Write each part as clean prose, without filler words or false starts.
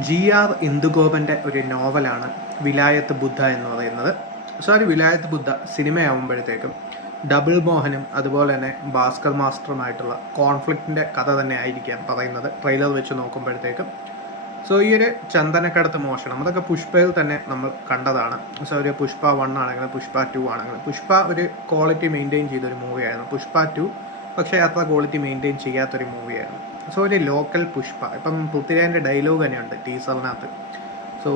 GR ഇന്ദുഗോപൻ്റെ ഒരു നോവലാണ് വിലായത്ത് ബുദ്ധ എന്ന് പറയുന്നത്. സോ ഒരു വിലായത്ത് ബുദ്ധ സിനിമയാവുമ്പോഴത്തേക്കും ഡബിൾ മോഹനും അതുപോലെ തന്നെ ഭാസ്കർ മാസ്റ്ററുമായിട്ടുള്ള കോൺഫ്ലിക്റ്റിൻ്റെ കഥ തന്നെ ആയിരിക്കാം പറയുന്നത് ട്രെയിലർ വെച്ച് നോക്കുമ്പോഴത്തേക്കും. സോ ഈ ഒരു ചന്ദനക്കടത്ത് മോഷണം അതൊക്കെ പുഷ്പയിൽ തന്നെ നമ്മൾ കണ്ടതാണ്. സോ ഒരു പുഷ്പ 1 ആണെങ്കിലും പുഷ്പ 2 ആണെങ്കിലും പുഷ്പ ഒരു ക്വാളിറ്റി മെയിൻറ്റെയിൻ ചെയ്തൊരു മൂവിയായിരുന്നു. പുഷ്പ 2 പക്ഷേ അത്ര ക്വാളിറ്റി മെയിൻറ്റെയിൻ ചെയ്യാത്തൊരു മൂവിയായിരുന്നു. സോ ഒരു ലോക്കൽ പുഷ്പ, ഇപ്പം പൃഥ്വിരാജിൻ്റെ ഡയലോഗ് തന്നെയുണ്ട് ടീസറിനകത്ത്. സോ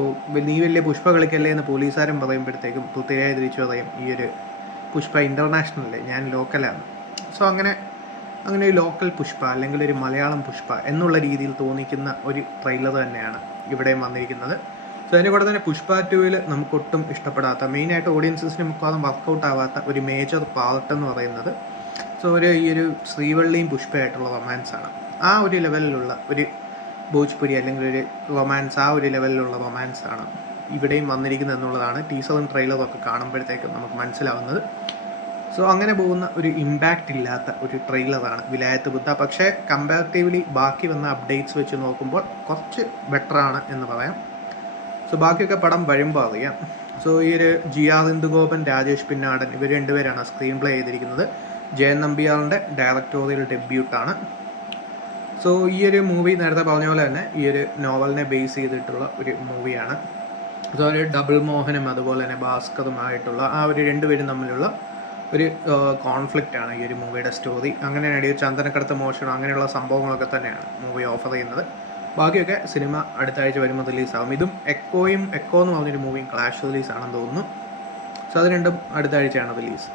നീ വലിയ പുഷ്പ കളിക്കല്ലേ എന്ന് പോലീസുകാരൻ പറയുമ്പോഴത്തേക്കും പൃഥ്വിരാജ് തിരിച്ചു പറയും ഈ ഒരു പുഷ്പ ഇൻ്റർനാഷണലല്ലേ, ഞാൻ ലോക്കലാണ്. സോ അങ്ങനെ ഒരു ലോക്കൽ പുഷ്പ അല്ലെങ്കിൽ ഒരു മലയാളം പുഷ്പ എന്നുള്ള രീതിയിൽ തോന്നിക്കുന്ന ഒരു ട്രെയിലർ തന്നെയാണ് ഇവിടെയും വന്നിരിക്കുന്നത്. സോ അതിൻ്റെ കൂടെ തന്നെ പുഷ്പ 2-ൽ നമുക്കൊട്ടും ഇഷ്ടപ്പെടാത്ത, മെയിനായിട്ട് ഓഡിയൻസിന് മുക്കാലും വർക്കൗട്ട് ആവാത്ത ഒരു മേജർ പാർട്ട് എന്ന് പറയുന്നത് സോ ഈ ഒരു ശ്രീവള്ളിയും പുഷ്പയായിട്ടുള്ള റൊമാൻസാണ്. ആ ഒരു ലെവലിലുള്ള ഒരു ഭോജ്പുരി അല്ലെങ്കിൽ ഒരു റൊമാൻസ്, ആ ഒരു ലെവലിലുള്ള റൊമാൻസാണ് ഇവിടെയും വന്നിരിക്കുന്നത് എന്നുള്ളതാണ് ടീസറും ട്രെയിലറും ഒക്കെ കാണുമ്പോഴത്തേക്കും നമുക്ക് മനസ്സിലാവുന്നത്. സോ അങ്ങനെ പോകുന്ന ഒരു ഇമ്പാക്റ്റ് ഇല്ലാത്ത ഒരു ട്രെയിലറാണ് വിലായത്ത് ബുദ്ധ. പക്ഷേ കമ്പാരിറ്റീവ്ലി ബാക്കി വന്ന അപ്ഡേറ്റ്സ് വെച്ച് നോക്കുമ്പോൾ കുറച്ച് ബെറ്ററാണ് എന്ന് പറയാം. സോ ബാക്കിയൊക്കെ പടം വരുമ്പോൾ അറിയാം. സോ ഈ ഒരു GR ഇന്ദുഗോപൻ, രാജേഷ് പിന്നാടൻ ഇവർ രണ്ടുപേരാണ് സ്ക്രീൻ പ്ലേ ചെയ്തിരിക്കുന്നത്. ജയൻ നമ്പ്യാറിൻ്റെ ഡയറക്ടോറിയൽ ഡെബ്യൂട്ടാണ്. സോ ഈ ഒരു മൂവി നേരത്തെ പറഞ്ഞ പോലെ തന്നെ ഈ ഒരു നോവലിനെ ബേസ് ചെയ്തിട്ടുള്ള ഒരു മൂവിയാണ്. സോ ഒരു ഡബിൾ മോഹനും അതുപോലെ തന്നെ ഭാസ്കറുമായിട്ടുള്ള ആ ഒരു രണ്ടുപേരും തമ്മിലുള്ള ഒരു കോൺഫ്ലിക്റ്റാണ് ഈ ഒരു മൂവിയുടെ സ്റ്റോറി. അങ്ങനെയാണ് ഈ ചന്ദനക്കടത്ത് മോഷണം അങ്ങനെയുള്ള സംഭവങ്ങളൊക്കെ തന്നെയാണ് മൂവി ഓഫർ ചെയ്യുന്നത്. ബാക്കിയൊക്കെ സിനിമ അടുത്ത ആഴ്ച വരുമ്പോൾ റിലീസാകും. ഇതും എക്കോ എന്ന് പറഞ്ഞൊരു മൂവിയും ക്ലാഷ് റിലീസാണെന്ന് തോന്നുന്നു. സോ അത് രണ്ടും അടുത്ത ആഴ്ചയാണ് റിലീസ്.